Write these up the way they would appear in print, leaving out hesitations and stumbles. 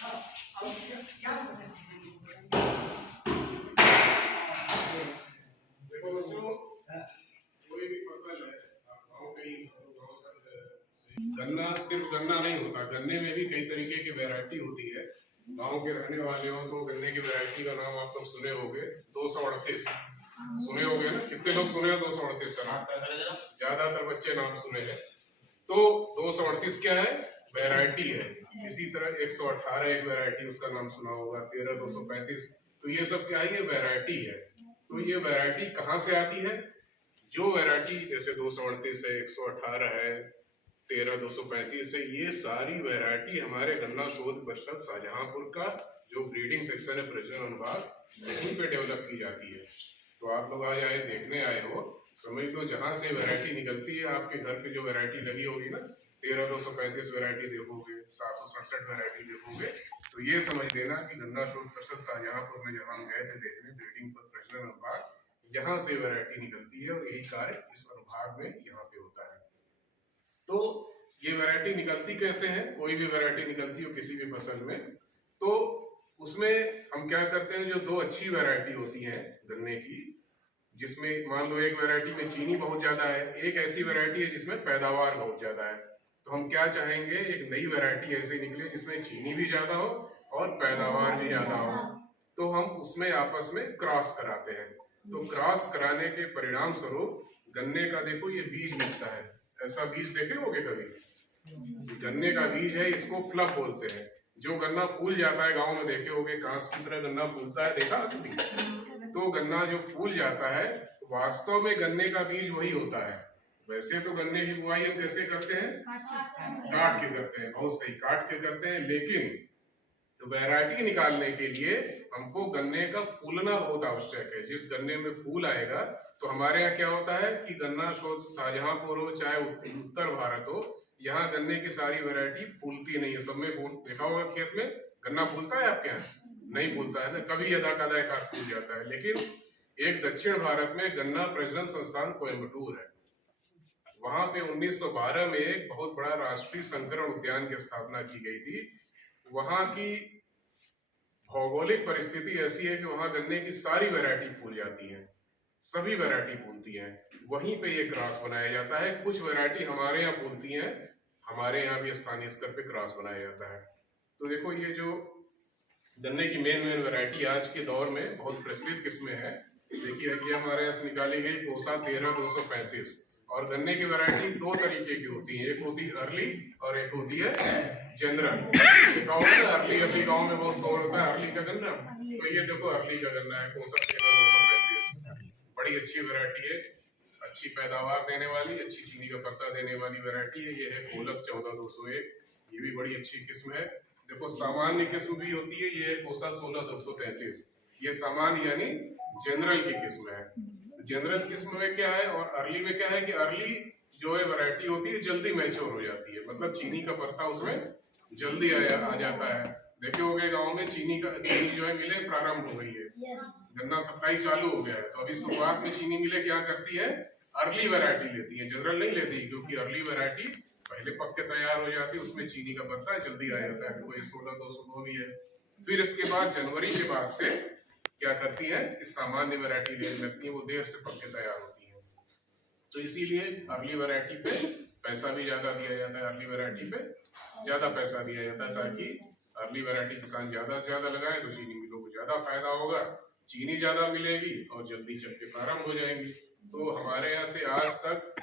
देखो बच्चों, कोई भी फसल है, आप गाँव के ही गन्ना सिर्फ गन्ना नहीं होता, गन्ने में भी कई तरीके की वैरायटी होती है। गांव के रहने वाले हो तो गन्ने की वैरायटी का नाम आप लोग सुने होंगे, 238 सुने होंगे ना? कितने लोग सुने हैं 238 का नाम? ज्यादातर बच्चे नाम सुने हैं। तो 238 क्या है? वैरायटी है। इसी तरह 118 एक वैरायटी, उसका नाम सुना होगा, 13 235। तो ये सब क्या है? ये वैरायटी है। तो ये वैरायटी कहाँ से आती है? जो वैरायटी जैसे 238 है, 118 है, 13 235 है, ये सारी वैरायटी हमारे गन्ना शोध परिषद शाहजहांपुर का जो ब्रीडिंग सेक्शन है, प्रजनन अनुभाग, यहीं पे डेवलप की जाती है। तो आप लोग आज आए, देखने आए हो, समझ लो जहां से वैरायटी निकलती है, आपके घर पे जो वैरायटी लगी होगी ना, 13 235 वैरायटी देखोगे, 767 वैरायटी देखोगे, तो ये समझ लेना कि गन्ना शोध परिषद शाहजहांपुर में जहाँ हम गए थे देखने ब्रीडिंग पर प्रजनन अनुभाग, यहाँ से वैरायटी निकलती है और यही कार्य इस अनुभाग में यहाँ पे होता है। तो ये वैरायटी निकलती कैसे है? कोई भी वैरायटी निकलती हो किसी भी फसल में, तो उसमें हम क्या करते हैं, जो दो अच्छी वैरायटी होती है गन्ने की, जिसमें मान लो एक वैरायटी में चीनी बहुत ज्यादा है, एक ऐसी वैरायटी है जिसमें पैदावार बहुत ज्यादा है, तो हम क्या चाहेंगे, एक नई वैरायटी ऐसी निकले जिसमें चीनी भी ज्यादा हो और पैदावार भी ज्यादा हो, तो हम उसमें आपस में क्रॉस कराते हैं। तो क्रॉस कराने के परिणाम स्वरूप गन्ने का देखो ये बीज मिलता है। ऐसा बीज देखे होगे कभी? गन्ने का बीज है, इसको फ्लब बोलते हैं। जो गन्ना फूल जाता है, गांव में देखे होगे, घास की तरह गन्ना फूलता है, देखा कभी? तो गन्ना जो फूल जाता है, वास्तव में गन्ने का बीज वही होता है। वैसे तो गन्ने की बुआई हम कैसे करते हैं? काट के करते हैं, बहुत सही, काट के करते हैं। लेकिन तो वैरायटी निकालने के लिए हमको गन्ने का फूलना बहुत आवश्यक है। जिस गन्ने में फूल आएगा, तो हमारे यहाँ क्या होता है कि गन्ना शोध शाहजहांपुर हो चाहे उत्तर भारत हो, यहाँ गन्ने की सारी वैरायटी फूलती नहीं है। सब में देखा होगा खेत में गन्ना फूलता है, आपके यहाँ नहीं फूलता है ना, कभी अदा कदा एक आध फूल जाता है। लेकिन एक दक्षिण भारत में गन्ना प्रजनन संस्थान कोयम्बटूर है, वहां पे 1912 में एक बहुत बड़ा राष्ट्रीय संकरण उद्यान की स्थापना की गई थी। वहां की भौगोलिक परिस्थिति ऐसी है कि वहां गन्ने की सारी वैरायटी फूल जाती है, सभी वैरायटी फूलती हैं। वहीं पे ये क्रॉस बनाया जाता है। कुछ वैरायटी हमारे यहाँ फूलती हैं, हमारे यहाँ भी स्थानीय स्तर पे क्रॉस बनाया जाता है। तो देखो ये जो गन्ने की मेन वैरायटी आज के दौर में बहुत प्रचलित किस्में है, देखिए ये हमारे यहाँ से निकाली गई कोसा 13 235। और गन्ने की वैरायटी दो तरीके की होती है, एक होती है अर्ली और एक होती है जनरल। गाँव में अर्ली, अभी गाँव में बहुत शोर होता है अर्ली का गन्ना, तो ये देखो अर्ली का गन्ना है, कोसा 13 235, बड़ी अच्छी वैरायटी है, अच्छी पैदावार देने वाली, अच्छी चीनी का पत्ता देने वाली वैरायटी है। ये है कोलक 14 201, ये भी बड़ी अच्छी किस्म है। देखो सामान्य किस्म भी होती है, ये है कोसा 16 233, ये सामान्य यानी जनरल की किस्म है। जनरल किस्म में क्या है और अर्ली में क्या है कि अर्ली जो है वैरायटी होती है जल्दी मैच्योर हो जाती है, मतलब चीनी का पत्ता उसमें जल्दी आ जाता है। देखे होंगे गांव में चीनी जो है मिले प्रारंभ हो गई है, गन्ना सप्लाई चालू हो गया है, तो अभी शुरुआत में चीनी मिले क्या करती है, अर्ली वैरायटी लेती है, जनरल नहीं लेती, क्योंकि अर्ली वैरायटी पहले पक के तैयार हो जाती है, उसमें चीनी का पत्ता जल्दी आ जाता है। कोई 16 202 भी है। फिर इसके बाद जनवरी के बाद से क्या करती है, इस सामान्य वैरायटी लेने लगती है, वो देर से पक के तैयार होती है। तो इसीलिए अर्ली वैरायटी पे पैसा भी ज्यादा दिया जाता है, अर्ली वैरायटी पे ज्यादा पैसा दिया जाता है, ताकि अर्ली वैरायटी किसान ज्यादा से ज्यादा लगाए तो चीनी मिलों को ज्यादा फायदा होगा, चीनी ज्यादा मिलेगी और जल्दी चक्के प्रारंभ हो जाएंगी। तो हमारे यहाँ से आज तक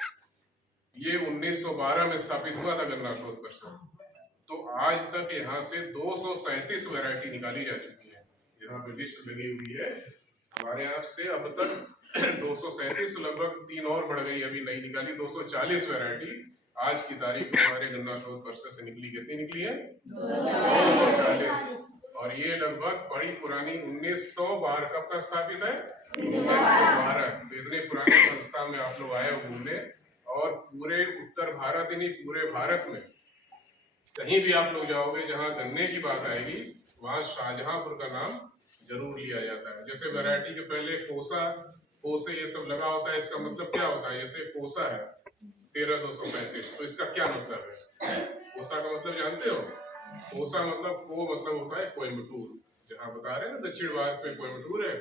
ये 1912 में स्थापित हुआ था गन्ना शोध परिषद, तो आज तक यहाँ से 237 वैरायटी निकाली जा चुकी है। यहाँ पे लिस्ट लगी हुई है हमारे यहाँ से अब तक 237, लगभग 3 और बढ़ गई, अभी नई निकाली 240 वैरायटी आज की तारीख में हमारे गन्ना शोध परिषद से निकली। कितनी निकली है? 240। और ये लगभग बड़ी पुरानी 1912 कब का स्थापित है? 1912। इतने पुराने संस्था में आप लोग आए हो घूमने, और पूरे उत्तर भारत यानी पूरे भारत में कहीं भी आप लोग जाओगे जहाँ गन्ने की बात आएगी, वहाँ शाहजहांपुर का नाम जरूर लिया जाता है। जैसे वैरायटी के पहले कोसा, कोसे ये सब लगा होता है, इसका मतलब क्या होता है? जैसे कोसा है 13 235, तो इसका क्या मतलब है? कोसा का मतलब जानते हो? कोसा मतलब को मतलब होता है कोयम्बटूर, जहाँ बता रहे हैं ना दक्षिण भारत में कोयम्बटूर है,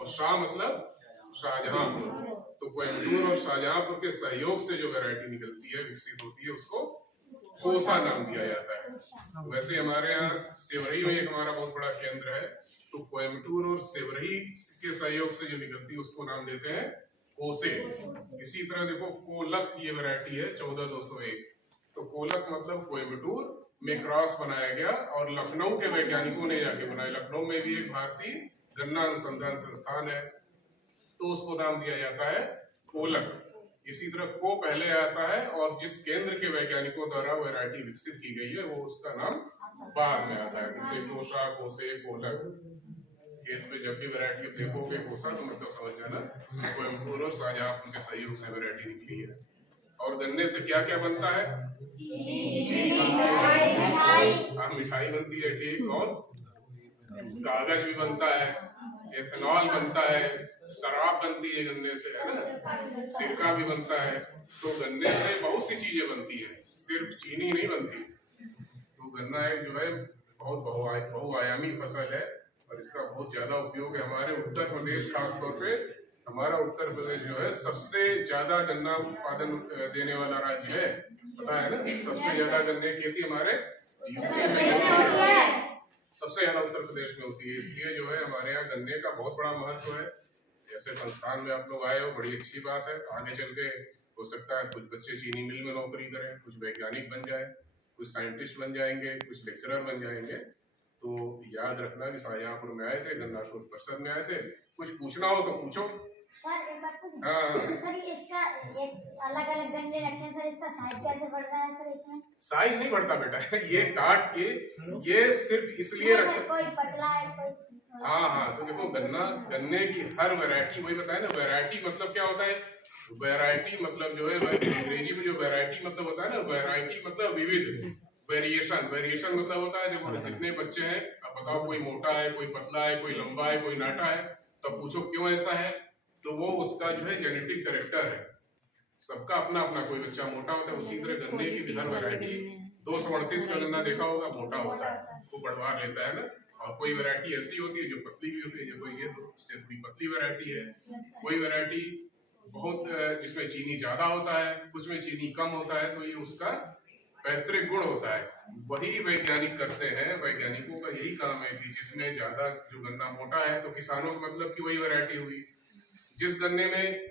और शाह मतलब शाहजहांपुर। तो कोयम्बटूर और शाहजहांपुर के सहयोग से जो वैरायटी निकलती है, विकसित होती है, उसको कोसा नाम दिया जाता है। वैसे हमारे यहाँ सेवरही में एक हमारा बहुत बड़ा केंद्र है, तो कोयम्बटूर और सेवरही के सहयोग से जो निकलती है उसको नाम देते हैं कोसे। इसी तरह देखो कोलक ये वैरायटी है 14201। तो कोलक मतलब कोयम्बटूर में क्रॉस बनाया गया और लखनऊ के वैज्ञानिकों ने जाके बनाया। लखनऊ में भी एक भारतीय गन्ना अनुसंधान संस्थान है, तो उसको नाम दिया जाता है कोलक। इसी तरह को पहले आता है और जिस केंद्र के वैज्ञानिकों द्वारा वैरायटी विकसित की गई है वो उसका नाम बाद में आता है, जैसे कोसा, कोसे, कोलक। खेत में जब भी वैरायटी देखोगे कोसा तो मतलब समझ जाना कोयम्बटूर और शाहजहांपुर के सहयोग से वैरायटी निकली है। और गन्ने से क्या क्या बनता है? मिठाई बनती है, ठीक, और कागज भी बनता है, एथेनॉल बनता है, शराब बनती है गन्ने से, है ना, सिरका भी बनता है। तो गन्ने से बहुत सी चीजें बनती है, सिर्फ चीनी नहीं बनती। तो गन्ना एक जो है बहुत बहुआयामी फसल है और इसका बहुत ज्यादा उपयोग है। हमारे उत्तर प्रदेश खासतौर पे, हमारा उत्तर प्रदेश जो है सबसे ज्यादा गन्ना उत्पादन देने वाला राज्य है, पता है ना। सबसे ज्यादा गन्ने की खेती हमारे यूपी में होती है, सबसे ज्यादा उत्तर प्रदेश में होती है। इसलिए जो है हमारे यहाँ गन्ने का बहुत बड़ा महत्व है। जैसे संस्थान में आप लोग आए हो, बड़ी अच्छी बात है। आगे चल के हो सकता है कुछ बच्चे चीनी मिल में नौकरी करें, कुछ वैज्ञानिक बन जाए, कुछ साइंटिस्ट बन जाएंगे, कुछ लेक्चरर बन जाएंगे। तो याद रखना कि शाहजहांपुर में आए थे, गन्ना शोध परिषद में आए थे, कुछ पूछना हो तो पूछो। सर एक बात पूछूं? हाँ सर इसका एक अलग-अलग गन्ने रखे हैं सर, इसका साइज कैसे बढ़ रहा है सर इसमें? साइज नहीं बढ़ता बेटा, ये काट के ये सिर्फ इसलिए रखते, कोई पतला है कोई। हाँ, तो देखो गन्ने की हर वैरायटी, वही बताया ना, वैरायटी मतलब क्या होता है? वैरायटी मतलब जो है अंग्रेजी में जो वैरायटी मतलब होता है ना, वैरायटी मतलब विविध, वेरिएशन मतलब होता है देखो जितने बच्चे हैं, अब बताओ कोई मोटा है, कोई पतला है, कोई लंबा है, कोई नाटा है, तो पूछो क्यों ऐसा है, तो वो उसका जो है जेनेटिक कैरेक्टर है। सबका अपना अपना, कोई बच्चा मोटा होता है, उसी तरह गन्ने की भी हर वैरायटी 238 का गन्ना देखा होगा मोटा होता है, वो बढ़वा लेता है ना। और कोई वैरायटी ऐसी होती है जो पतली भी होती है, जो ये तो उससे थोड़ी पतली वैरायटी है। कोई वैरायटी बहुत जिसमें चीनी ज्यादा होता है, कुछ में चीनी कम होता है, तो ये उसका पैतृक गुण होता है। वही वैज्ञानिक करते हैं, वैज्ञानिकों का यही काम है कि जिसमें ज्यादा जो गन्ना मोटा है, तो किसानों का मतलब कि वही वैरायटी हुई। जिस गन्ने में